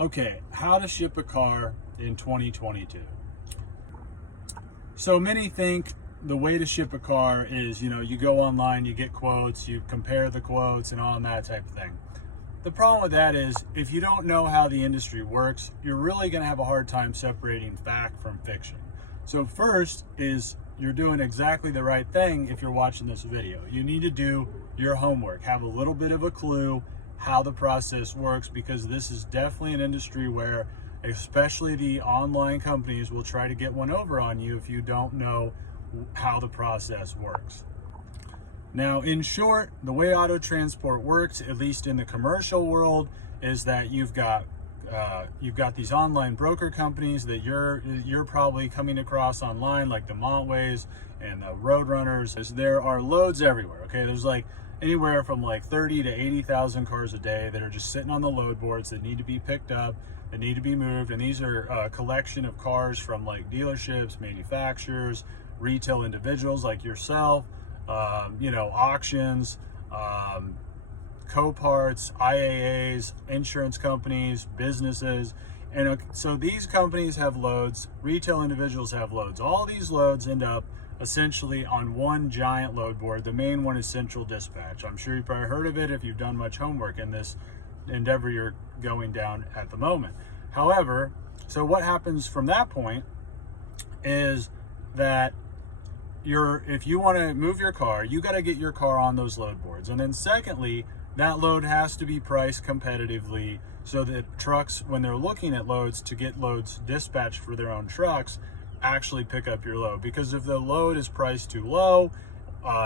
Okay, how to ship a car in 2022. So many think the way to ship a car is, you go online, you get quotes, you compare the quotes and all that type of thing. The problem with that is if you don't know how the industry works, you're really going to have a hard time separating fact from fiction. So first is you're doing exactly the right thing if you're watching this video. You need to do your homework, have a little bit of a clue how the process works, because this is definitely an industry where especially the online companies will try to get one over on you if you don't know how the process works. Now, in short, the way auto transport works, at least in the commercial world, is that you've got these online broker companies that you're probably coming across online, like the Montways and the Roadrunners. There are loads everywhere. Okay, there's like anywhere from like 30 to 80,000 cars a day that are just sitting on the load boards that need to be picked up, that need to be moved, and these are a collection of cars from like dealerships, manufacturers, retail individuals like yourself, auctions, Coparts, IAAs, insurance companies, businesses. And so these companies have loads, retail individuals have loads. All these loads end up essentially on one giant load board. The main one is central dispatch. I'm sure you've probably heard of it if you've done much homework in this endeavor you're going down at the moment. However, so what happens from that point is that if you want to move your car, you got to get your car on those load boards. And then secondly, that load has to be priced competitively so that trucks, when they're looking at loads to get loads dispatched for their own trucks, actually pick up your load. Because if the load is priced too low,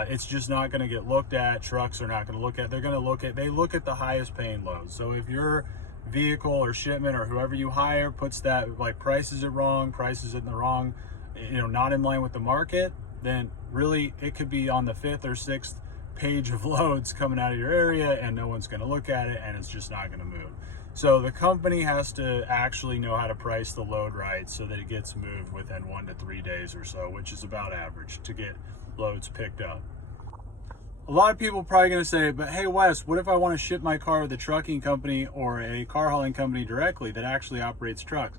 it's just not going to get looked at. Trucks are not going to look at. They look at the highest paying loads. So if your vehicle or shipment or whoever you hire puts that, like, prices it wrong, prices it in the wrong, not in line with the market, then really it could be on the 5th or 6th page of loads coming out of your area and no one's going to look at it and it's just not going to move. So the company has to actually know how to price the load right so that it gets moved within 1 to 3 days or so, which is about average to get loads picked up. A lot of people are probably going to say, but hey Wes, what if I want to ship my car with a trucking company or a car hauling company directly that actually operates trucks?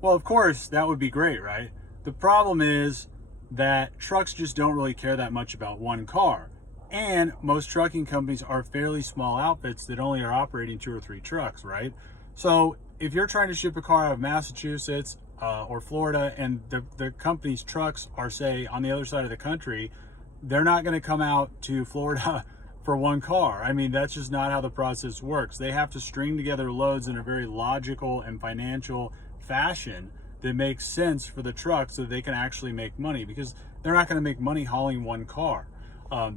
Well, of course, that would be great, right? The problem is that trucks just don't really care that much about one car. And most trucking companies are fairly small outfits that only are operating 2 or 3 trucks, right? So if you're trying to ship a car out of Massachusetts or Florida and the company's trucks are, say, on the other side of the country, they're not going to come out to Florida for one car. I mean, that's just not how the process works. They have to string together loads in a very logical and financial fashion that makes sense for the truck so that they can actually make money, because they're not going to make money hauling one car.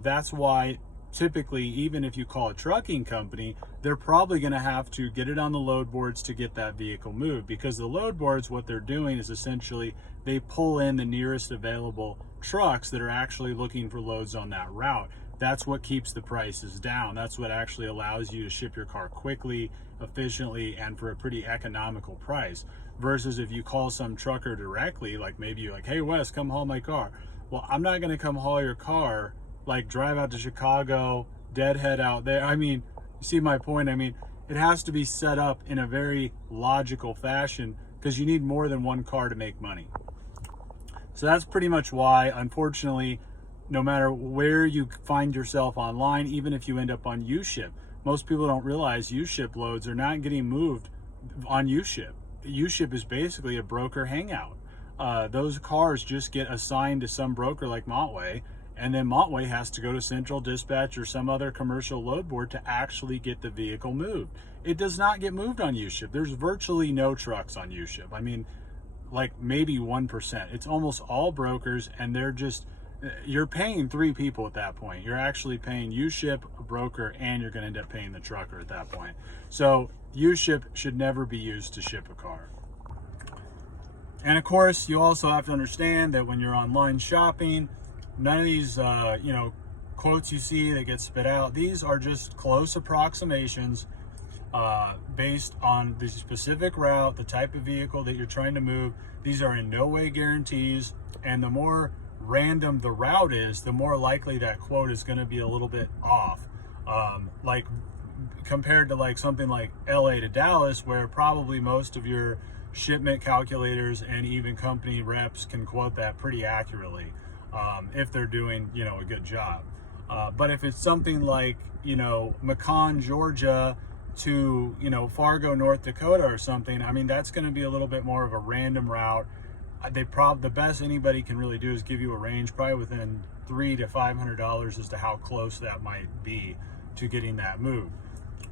That's why typically, even if you call a trucking company, they're probably going to have to get it on the load boards to get that vehicle moved, because the load boards, what they're doing is essentially they pull in the nearest available trucks that are actually looking for loads on that route. That's what keeps the prices down. That's what actually allows you to ship your car quickly, efficiently, and for a pretty economical price. Versus if you call some trucker directly, like maybe you're like, hey Wes, come haul my car. Well, I'm not going to come haul your car, like drive out to Chicago, deadhead out there. I mean, you see my point? I mean, it has to be set up in a very logical fashion because you need more than one car to make money. So that's pretty much why, unfortunately, no matter where you find yourself online, even if you end up on USHIP, most people don't realize USHIP loads are not getting moved on USHIP. USHIP is basically a broker hangout. Those cars just get assigned to some broker like Montway, and then Montway has to go to central dispatch or some other commercial load board to actually get the vehicle moved. It does not get moved on USHIP. There's virtually no trucks on USHIP. I mean, like maybe 1%. It's almost all brokers, and you're paying 3 people at that point. You're actually paying USHIP, a broker, and you're going to end up paying the trucker at that point. So USHIP should never be used to ship a car. And of course, you also have to understand that when you're online shopping, none of these, quotes you see that get spit out, these are just close approximations based on the specific route, the type of vehicle that you're trying to move. These are in no way guarantees, and the more random the route is, the more likely that quote is going to be a little bit off. Like compared to like something like LA to Dallas, where probably most of your shipment calculators and even company reps can quote that pretty accurately, if they're doing, you know, a good job. But if it's something like, you know, Macon, Georgia to, you know, Fargo, North Dakota or something, I mean, that's going to be a little bit more of a random route. The best anybody can really do is give you a range, probably within $300 to $500 as to how close that might be to getting that move.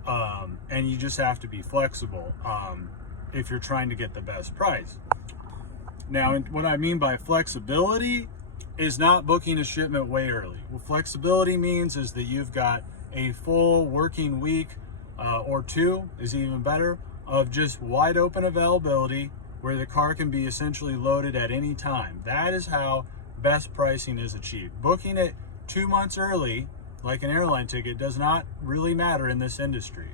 And you just have to be flexible if you're trying to get the best price. Now, what I mean by flexibility is not booking a shipment way early. What flexibility means is that you've got a full working week or two is even better of just wide open availability where the car can be essentially loaded at any time. That is how best pricing is achieved. Booking it 2 months early, like an airline ticket, does not really matter in this industry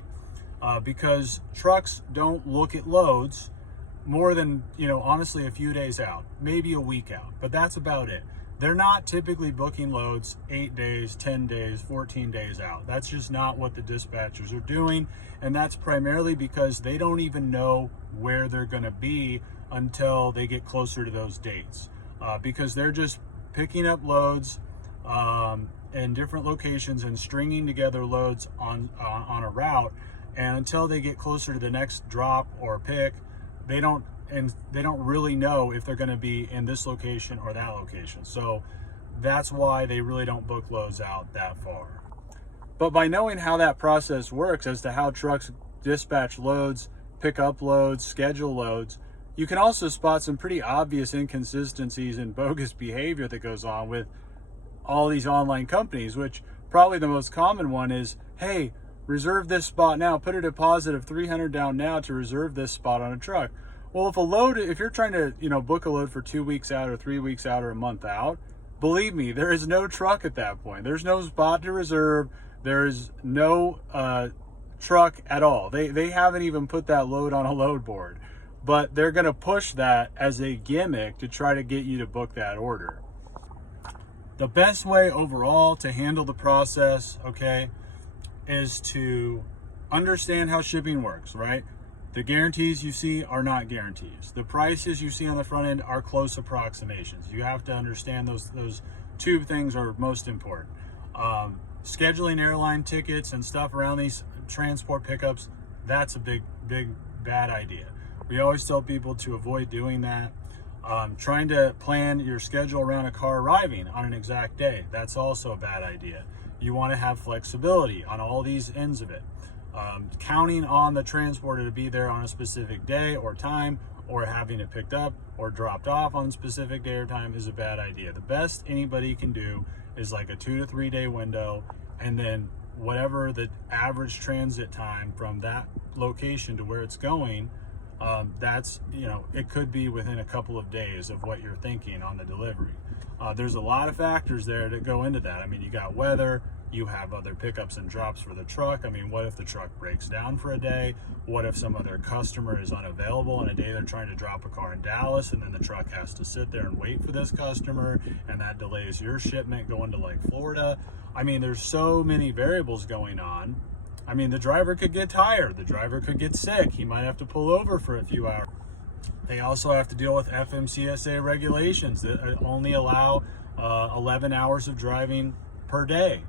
because trucks don't look at loads more than, you know, honestly, a few days out, maybe a week out, but that's about it. They're not typically booking loads 8 days, 10 days, 14 days out. That's just not what the dispatchers are doing. And that's primarily because they don't even know where they're going to be until they get closer to those dates. Because they're just picking up loads in different locations and stringing together loads on a route. And until they get closer to the next drop or pick, they don't really know if they're going to be in this location or that location. So that's why they really don't book loads out that far. But by knowing how that process works as to how trucks dispatch loads, pick up loads, schedule loads, you can also spot some pretty obvious inconsistencies and bogus behavior that goes on with all these online companies, which probably the most common one is, hey, reserve this spot now, put a deposit of $300 down now to reserve this spot on a truck. Well, if you're trying to, you know, book a load for 2 weeks out or 3 weeks out or a month out, believe me, there is no truck at that point. There's no spot to reserve. There's no truck at all. They haven't even put that load on a load board, but they're going to push that as a gimmick to try to get you to book that order. The best way overall to handle the process, okay, is to understand how shipping works, right? The guarantees you see are not guarantees. The prices you see on the front end are close approximations. You have to understand those two things are most important. Scheduling airline tickets and stuff around these transport pickups, that's a big bad idea. We always tell people to avoid doing that. Trying to plan your schedule around a car arriving on an exact day, that's also a bad idea. You want to have flexibility on all these ends of it. Counting on the transporter to be there on a specific day or time, or having it picked up or dropped off on a specific day or time is a bad idea. The best anybody can do is like a 2 to 3 day window, and then whatever the average transit time from that location to where it's going, that's, you know, it could be within a couple of days of what you're thinking on the delivery. There's a lot of factors there that go into that. I mean, you got weather, you have other pickups and drops for the truck. I mean, what if the truck breaks down for a day? What if some other customer is unavailable on a day they're trying to drop a car in Dallas, and then the truck has to sit there and wait for this customer, and that delays your shipment going to like Florida? I mean, there's so many variables going on. I mean, the driver could get tired. The driver could get sick. He might have to pull over for a few hours. They also have to deal with FMCSA regulations that only allow 11 hours of driving per day.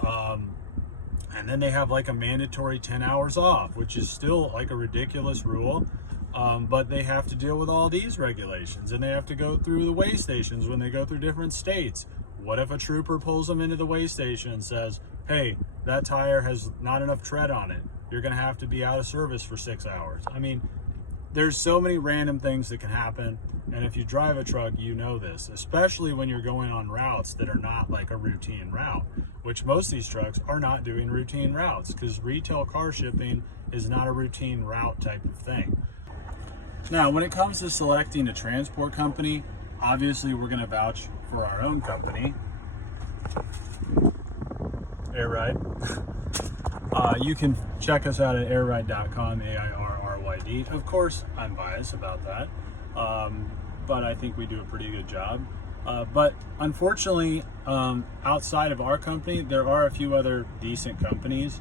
And then they have like a mandatory 10 hours off, which is still like a ridiculous rule. But they have to deal with all these regulations, and they have to go through the weigh stations when they go through different states. What if a trooper pulls them into the weigh station and says, hey, that tire has not enough tread on it. You're going to have to be out of service for 6 hours. I mean, there's so many random things that can happen. And if you drive a truck, you know this, especially when you're going on routes that are not like a routine route, which most of these trucks are not doing routine routes, because retail car shipping is not a routine route type of thing. Now, when it comes to selecting a transport company, obviously we're going to vouch for our own company, Airride. You can check us out at airride.com, AIRRYD. Of course, I'm biased about that, but I think we do a pretty good job. But unfortunately, outside of our company, there are a few other decent companies.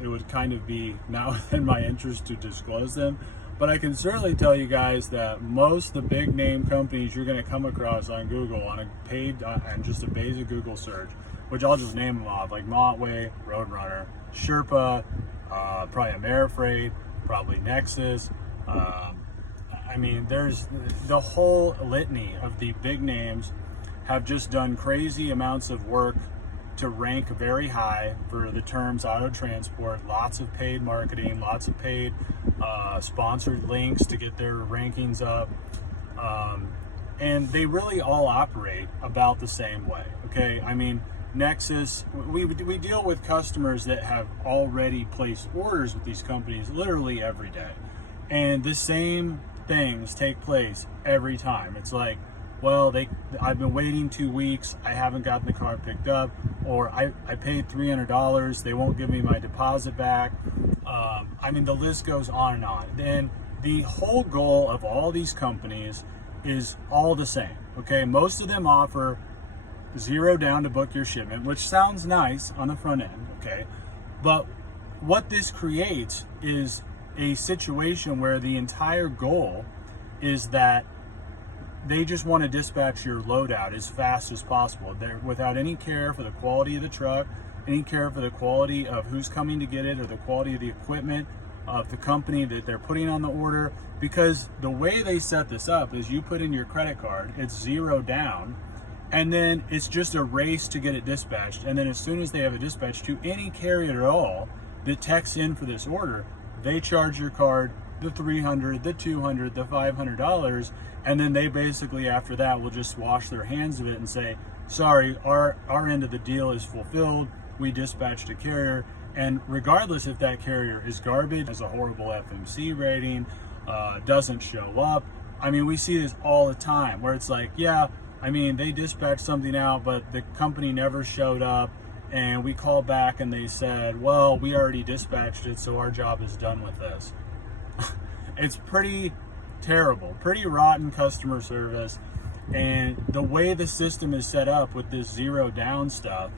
It would kind of be not within my interest to disclose them, but I can certainly tell you guys that most of the big name companies you're going to come across on Google on a paid and just a basic Google search, which I'll just name them off, like Montway, Roadrunner, Sherpa, probably Amerifreight, probably Nexus. I mean, there's the whole litany of the big names have just done crazy amounts of work to rank very high for the terms auto transport, lots of paid marketing, lots of paid sponsored links to get their rankings up. And they really all operate about the same way. Okay. I mean, Nexus, we deal with customers that have already placed orders with these companies literally every day. And the same things take place every time. It's like, well, I've been waiting 2 weeks, I haven't gotten the car picked up, or I paid $300, they won't give me my deposit back. I mean, the list goes on and on. And the whole goal of all these companies is all the same. Okay, most of them offer zero down to book your shipment, which sounds nice on the front end. Okay, but what this creates is a situation where the entire goal is that they just want to dispatch your load out as fast as possible. They're without any care for the quality of the truck, any care for the quality of who's coming to get it, or the quality of the equipment of the company that they're putting on the order. Because the way they set this up is you put in your credit card, it's zero down, and then it's just a race to get it dispatched. And then as soon as they have a dispatch to any carrier at all that texts in for this order, they charge your card the $300, the $200, the $500, and then they basically after that will just wash their hands of it and say, sorry, our end of the deal is fulfilled, we dispatched a carrier. And regardless if that carrier is garbage, has a horrible FMC rating, doesn't show up, I mean, we see this all the time where it's like, yeah, I mean, they dispatched something out, but the company never showed up, and we called back and they said, well, we already dispatched it, so our job is done with this. It's pretty terrible, pretty rotten customer service. And the way the system is set up with this zero down stuff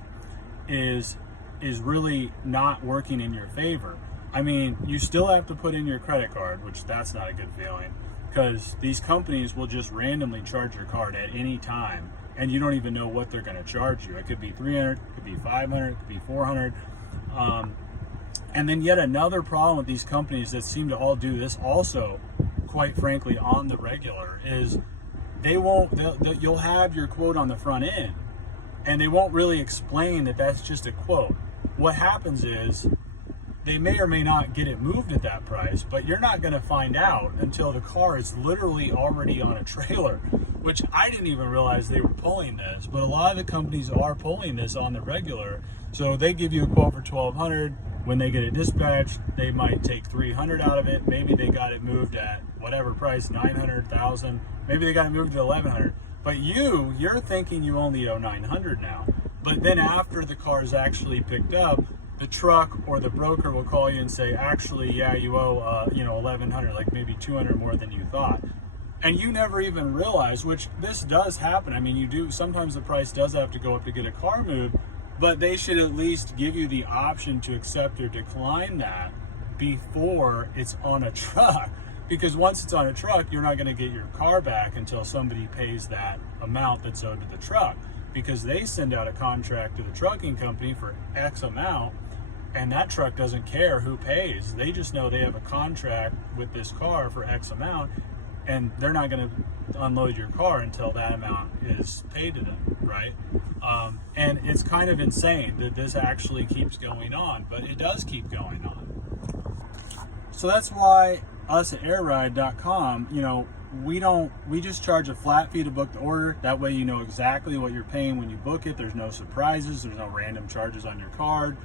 is really not working in your favor. I mean, you still have to put in your credit card, which that's not a good feeling, because these companies will just randomly charge your card at any time, and you don't even know what they're going to charge you. It could be $300, it could be $500, it could be $400. And then yet another problem with these companies that seem to all do this also, quite frankly, on the regular, is you'll have your quote on the front end, and they won't really explain that that's just a quote. What happens is they may or may not get it moved at that price, but you're not going to find out until the car is literally already on a trailer, which I didn't even realize they were pulling this, but a lot of the companies are pulling this on the regular. So they give you a quote for $1,200. When they get it dispatched, they might take $300 out of it. Maybe they got it moved at whatever price, $900, $1,000. Maybe they got it moved to $1,100. But you're thinking you only owe $900 now. But then after the car is actually picked up, the truck or the broker will call you and say, actually, yeah, you owe $1,100, like maybe $200 more than you thought. And you never even realize, which this does happen. I mean, sometimes the price does have to go up to get a car moved, but they should at least give you the option to accept or decline that before it's on a truck. Because once it's on a truck, you're not going to get your car back until somebody pays that amount that's owed to the truck. Because they send out a contract to the trucking company for X amount, and that truck doesn't care who pays. They just know they have a contract with this car for X amount, and they're not going to unload your car until that amount is paid to them, right? And it's kind of insane that this actually keeps going on, but it does keep going on. So that's why us at airride.com, we just charge a flat fee to book the order. That way you know exactly what you're paying when you book it. There's no surprises, there's no random charges on your card.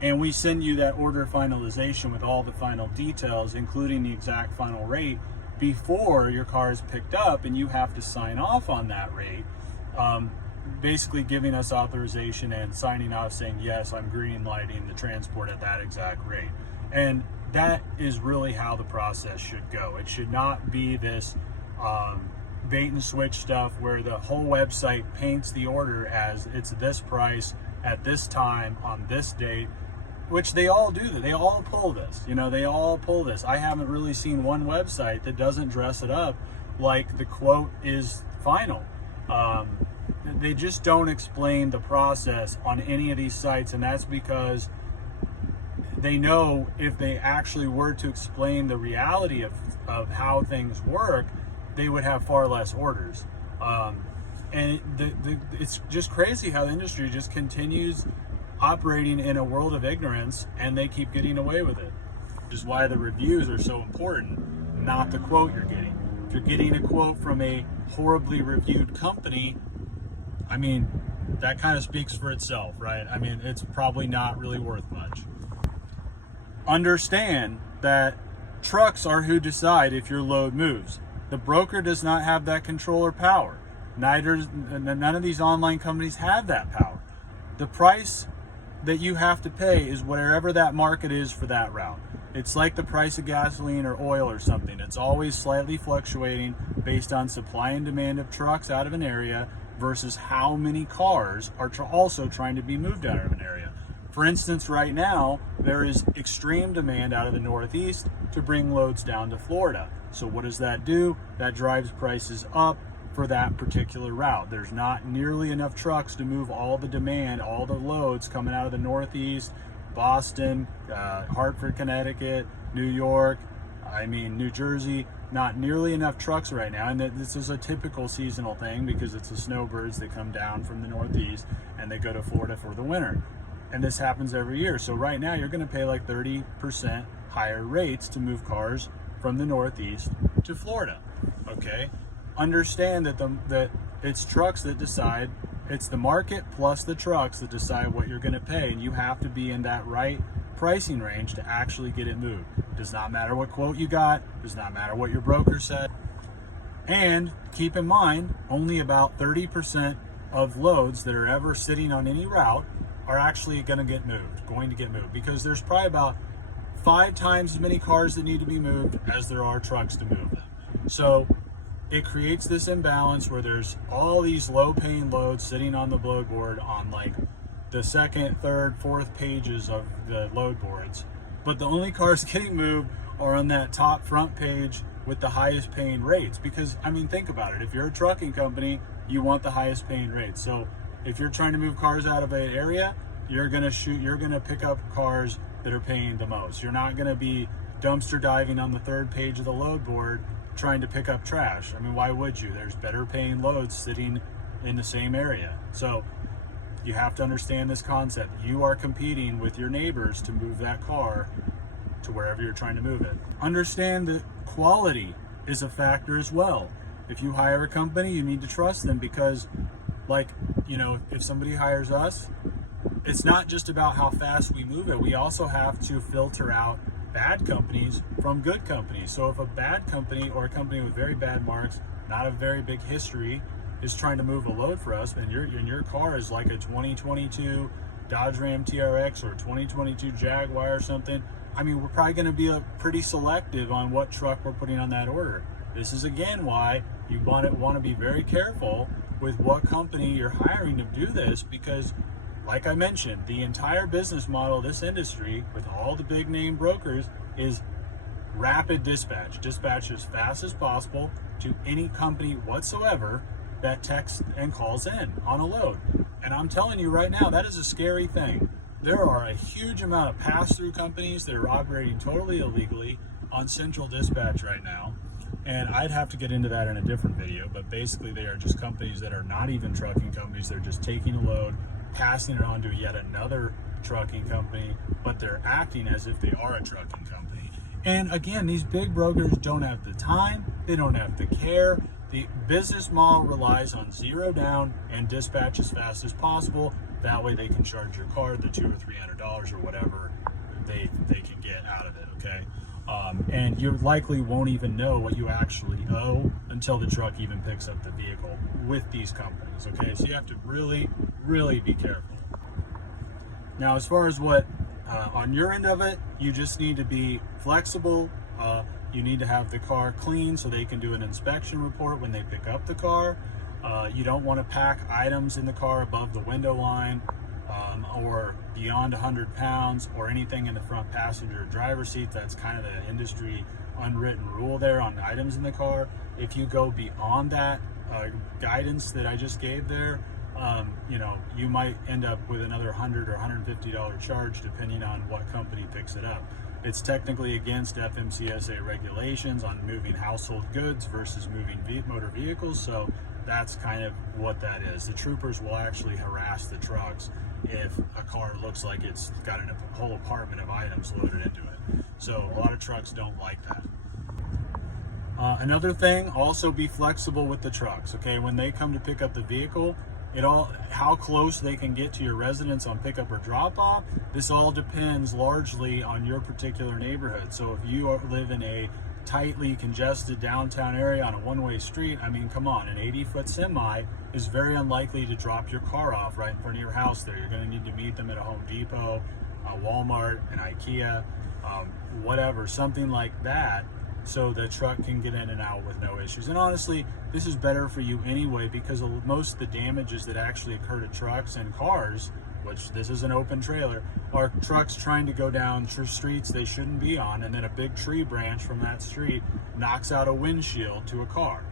And we send you that order finalization with all the final details, including the exact final rate, before your car is picked up, and you have to sign off on that rate, basically giving us authorization and signing off saying, yes, I'm green lighting the transport at that exact rate. And that is really how the process should go. It should not be this bait and switch stuff where the whole website paints the order as it's this price at this time on this date, which they all do. They all pull this, they all pull this. I haven't really seen one website that doesn't dress it up like the quote is final. They just don't explain the process on any of these sites, and that's because they know if they actually were to explain the reality of how things work, they would have far less orders. And it's just crazy how the industry just continues operating in a world of ignorance, and they keep getting away with it. Which is why the reviews are so important, not the quote you're getting. If you're getting a quote from a horribly reviewed company, I mean, that kind of speaks for itself, right? I mean, it's probably not really worth much. Understand that trucks are who decide if your load moves. The broker does not have that control or power. None of these online companies have that power. The price that you have to pay is whatever that market is for that route. It's like the price of gasoline or oil or something. It's always slightly fluctuating based on supply and demand of trucks out of an area versus how many cars are also trying to be moved out of an area. For instance, right now, there is extreme demand out of the Northeast to bring loads down to Florida. So what does that do? That drives prices up for that particular route. There's not nearly enough trucks to move all the demand, all the loads coming out of the Northeast, Boston, Hartford, Connecticut, New York, New Jersey. Not nearly enough trucks right now, and this is a typical seasonal thing because it's the snowbirds that come down from the Northeast and they go to Florida for the winter. And this happens every year. So right now you're going to pay like 30% higher rates to move cars from the Northeast to Florida. Okay, understand that it's trucks that decide. It's the market plus the trucks that decide what you're going to pay, and you have to be in that right pricing range to actually get it moved. Does not matter what quote you got, does not matter what your broker said. And keep in mind, only about 30% of loads that are ever sitting on any route are actually going to get moved, because there's probably about 5 times as many cars that need to be moved as there are trucks to move them. So it creates this imbalance where there's all these low paying loads sitting on the load board on like the second, third, fourth pages of the load boards, but the only cars getting moved are on that top front page with the highest paying rates. Because think about it, if you're a trucking company, you want the highest paying rates. So if you're trying to move cars out of an area, you're gonna pick up cars that are paying the most. You're not gonna be dumpster diving on the third page of the load board trying to pick up trash. Why would you? There's better paying loads sitting in the same area. So you have to understand this concept. You are competing with your neighbors to move that car to wherever you're trying to move it. Understand that quality is a factor as well. If you hire a company, you need to trust them, because if somebody hires us, it's not just about how fast we move it. We also have to filter out bad companies from good companies. So if a bad company or a company with very bad marks, not a very big history, is trying to move a load for us, and your car is like a 2022 Dodge Ram TRX or 2022 Jaguar or something, we're probably going to be pretty selective on what truck we're putting on that order. This is again why you want to be very careful with what company you're hiring to do this, because like I mentioned, the entire business model of this industry with all the big name brokers is rapid dispatch as fast as possible to any company whatsoever that texts and calls in on a load. And I'm telling you right now, that is a scary thing. There are a huge amount of pass-through companies that are operating totally illegally on central dispatch right now. And I'd have to get into that in a different video, but basically they are just companies that are not even trucking companies. They're just taking a load, passing it on to yet another trucking company, but they're acting as if they are a trucking company. And again, these big brokers don't have the time, they don't have the care. The business model relies on zero down and dispatch as fast as possible. That way they can charge your car the $200 or $300 or whatever they can get out of it, okay? And you likely won't even know what you actually owe until the truck even picks up the vehicle with these companies, okay? So you have to really, really be careful. Now, as far as what, on your end of it, you just need to be flexible. You need to have the car clean so they can do an inspection report when they pick up the car. You don't want to pack items in the car above the window line. or beyond 100 pounds, or anything in the front passenger or driver seat. That's kind of the industry unwritten rule there on items in the car. If you go beyond that guidance that I just gave there, you know, you might end up with another $100 or $150 charge depending on what company picks it up. It's technically against FMCSA regulations on moving household goods versus moving motor vehicles, so that's kind of what that is. The troopers will actually harass the trucks if a car looks like it's got a whole apartment of items loaded into it. So a lot of trucks don't like that. Another thing, also be flexible with the trucks, okay? When they come to pick up the vehicle, how close they can get to your residence on pickup or drop off, this all depends largely on your particular neighborhood. So if you live in a tightly congested downtown area on a one-way street, I mean, come on, an 80-foot semi is very unlikely to drop your car off right in front of your house there. You're going to need to meet them at a Home Depot, a Walmart, an IKEA, whatever, something like that, so the truck can get in and out with no issues. And honestly, this is better for you anyway, because most of the damages that actually occur to trucks and cars, which this is an open trailer, are trucks trying to go down streets they shouldn't be on, and then a big tree branch from that street knocks out a windshield to a car.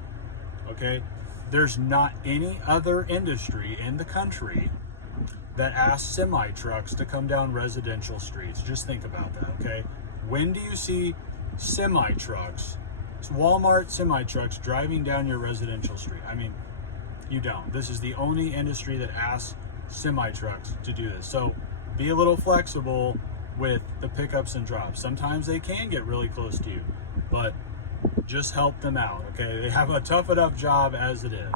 Okay? There's not any other industry in the country that asks semi trucks to come down residential streets. Just think about that, okay? When do you see semi trucks, Walmart semi trucks driving down your residential street? I mean, you don't. This is the only industry that asks semi trucks to do this. So be a little flexible with the pickups and drops. Sometimes they can get really close to you, but just help them out, okay? They have a tough enough job as it is.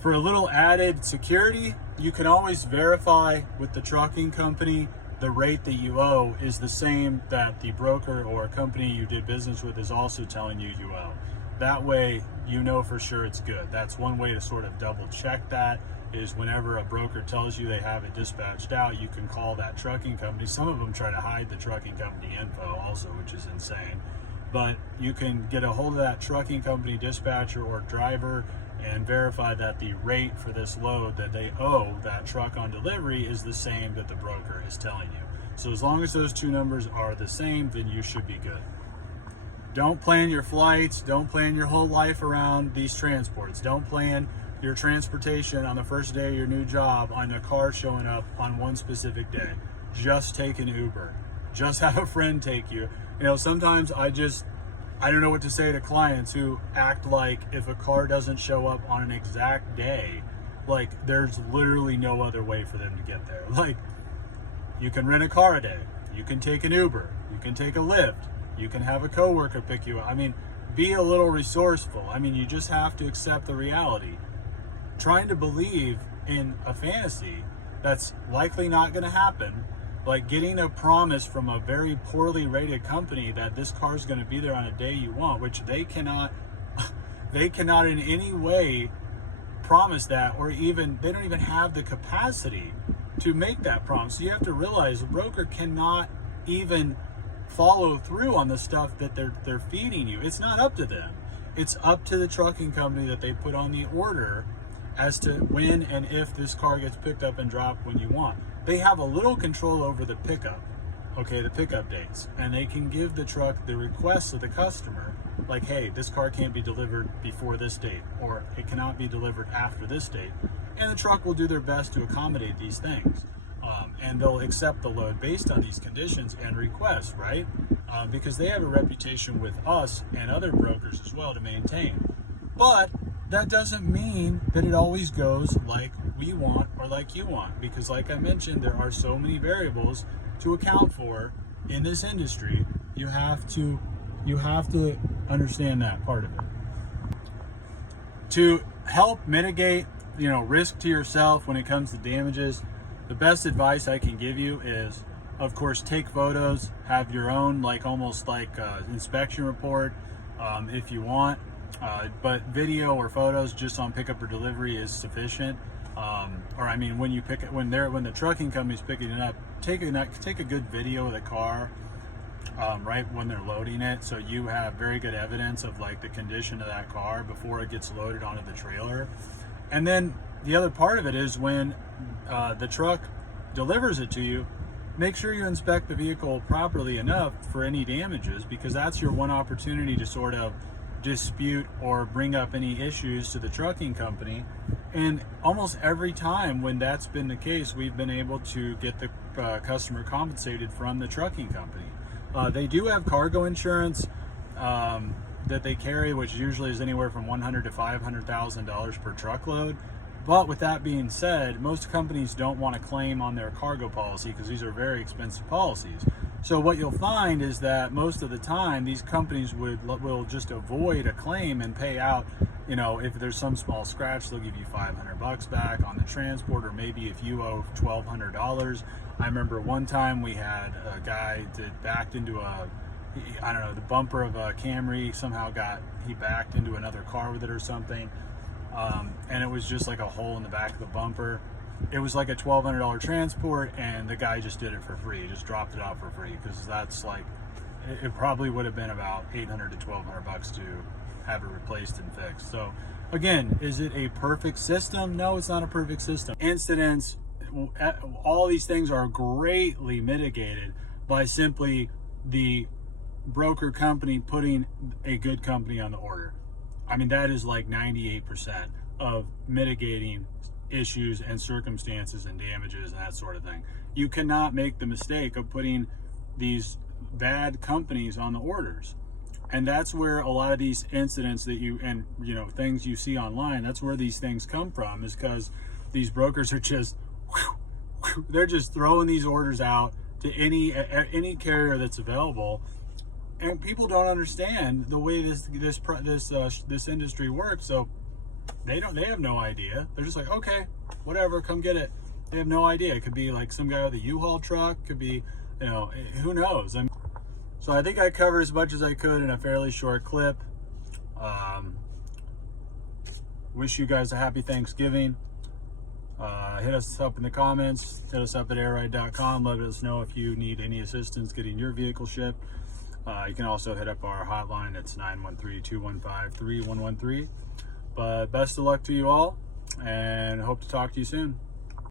For a little added security, you can always verify with the trucking company the rate that you owe is the same that the broker or company you did business with is also telling you you owe. That way, you know for sure it's good. That's one way to sort of double check that, is whenever a broker tells you they have it dispatched out, you can call that trucking company. Some of them try to hide the trucking company info also, which is insane. But you can get a hold of that trucking company dispatcher or driver and verify that the rate for this load that they owe that truck on delivery is the same that the broker is telling you. So as long as those two numbers are the same, then you should be good. Don't plan your flights. Don't plan your whole life around these transports. Don't plan your transportation on the first day of your new job on a car showing up on one specific day. Just take an Uber. Just have a friend take you. You know, sometimes I don't know what to say to clients who act like if a car doesn't show up on an exact day, like there's literally no other way for them to get there. Like, you can rent a car a day, you can take an Uber, you can take a Lyft, you can have a coworker pick you up. I mean, be a little resourceful. I mean, you just have to accept the reality. Trying to believe in a fantasy that's likely not going to happen, like getting a promise from a very poorly rated company that this car is going to be there on a day you want, which they cannot in any way promise that, or even they don't even have the capacity to make that promise. So you have to realize a broker cannot even follow through on the stuff that they're feeding you. It's not up to them. It's up to the trucking company that they put on the order as to when and if this car gets picked up and dropped when you want. They have a little control over the pickup, okay, the pickup dates, and they can give the truck the request of the customer, like, hey, this car can't be delivered before this date, or it cannot be delivered after this date, and the truck will do their best to accommodate these things, and they'll accept the load based on these conditions and requests, right? Because they have a reputation with us and other brokers as well to maintain. But that doesn't mean that it always goes like we want or like you want, because like I mentioned, there are so many variables to account for in this industry. You have to understand that part of it. To help mitigate, risk to yourself when it comes to damages, the best advice I can give you is, of course, take photos, have your own almost like inspection report if you want. But video or photos just on pickup or delivery is sufficient. When the trucking company's picking it up, take a good video of the car right when they're loading it, so you have very good evidence of the condition of that car before it gets loaded onto the trailer. And then the other part of it is when the truck delivers it to you, make sure you inspect the vehicle properly enough for any damages, because that's your one opportunity to sort of dispute or bring up any issues to the trucking company. And almost every time when that's been the case, we've been able to get the customer compensated from the trucking company. They do have cargo insurance that they carry, which usually is anywhere from $100,000 to $500,000 per truckload. But with that being said, most companies don't want to claim on their cargo policy because these are very expensive policies. So what you'll find is that most of the time these companies will just avoid a claim and pay out, you know, if there's some small scratch, they'll give you $500 back on the transport, or maybe if you owe $1,200. I remember one time we had a guy that backed into the bumper of a Camry, he backed into another car with it or something. And it was just like a hole in the back of the bumper. It was like a $1,200 transport, and the guy just did it for free. He just dropped it out for free, because that's like, it probably would have been about $800 to $1,200 to have it replaced and fixed. So again, is it a perfect system? No, it's not a perfect system. Incidents, all these things are greatly mitigated by simply the broker company putting a good company on the order. I mean, that is like 98% of mitigating issues and circumstances and damages and that sort of thing. You cannot make the mistake of putting these bad companies on the orders. And that's where a lot of these incidents things you see online, that's where these things come from, is because these brokers are just, they're just throwing these orders out to any carrier that's available. And people don't understand the way this industry works, so they have no idea. They're just like, okay, whatever, come get it. They have no idea. It could be like some guy with a U-Haul truck, could be, who knows. So I think I covered as much as I could in a fairly short clip. Wish you guys a happy Thanksgiving. Hit us up in the comments, hit us up at airline.com. Let us know if you need any assistance getting your vehicle shipped. You can also hit up our hotline. It's 913-215-3113. But best of luck to you all, and hope to talk to you soon.